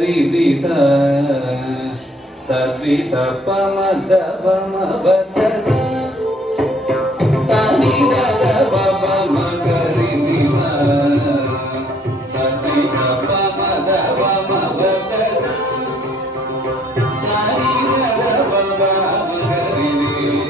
ರಿ ಸ ಸರ್ವಿ ಸ ಪ ಮ ಗ ಪ ಮ ಬ ಗ ಸ ನಿ ಗ ಗ ಪ ಪ ಮ ಗ ರಿ ರಿ ಸ ಸರ್ವಿ ಸ ಪ ಮ ಗ ಪ ಮ ಬ ಗ ಸ ನಿ ಗ ಗ ಪ ಪ ಮ ಗ ರಿ ರಿ ಸ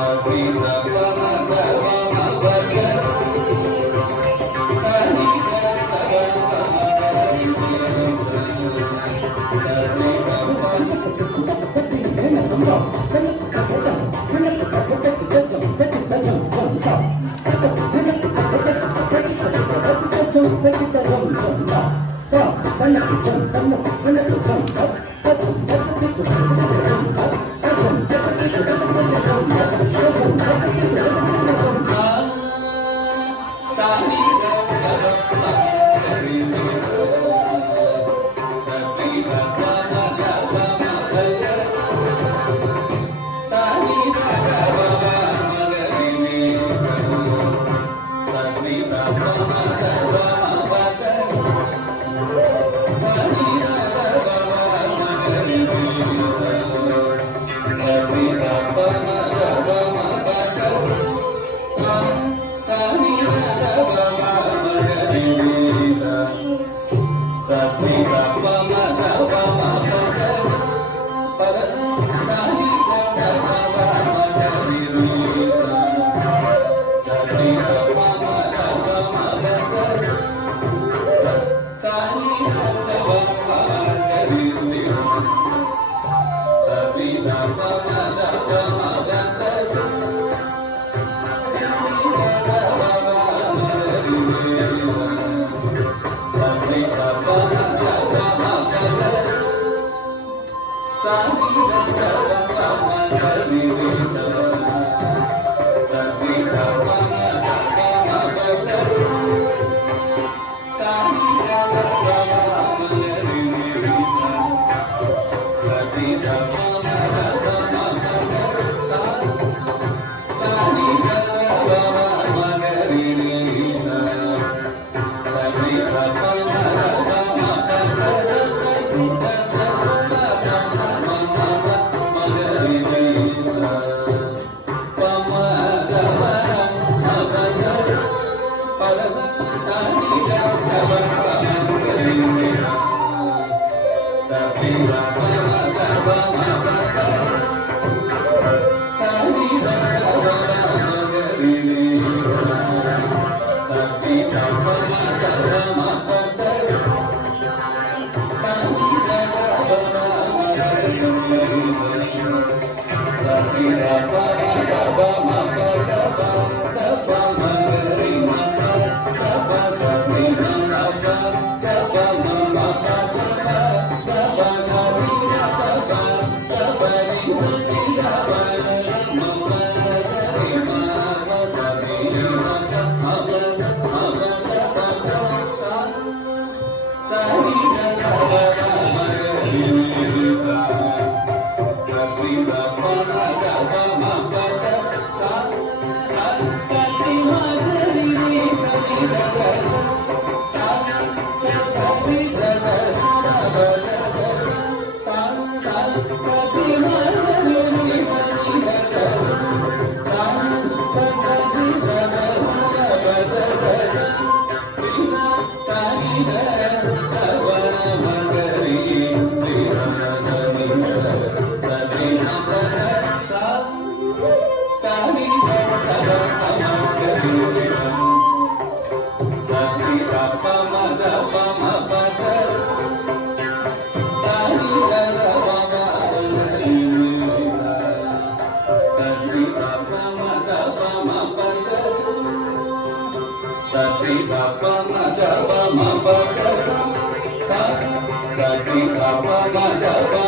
ಸರ್ವಿ ಸ ಪ ಮ ಗ ಪ ಮ ಬ ಗ ಸ ನಿ ಗ ಗ ಪ ಪ ಮ ಗ ರಿ ರಿ Sa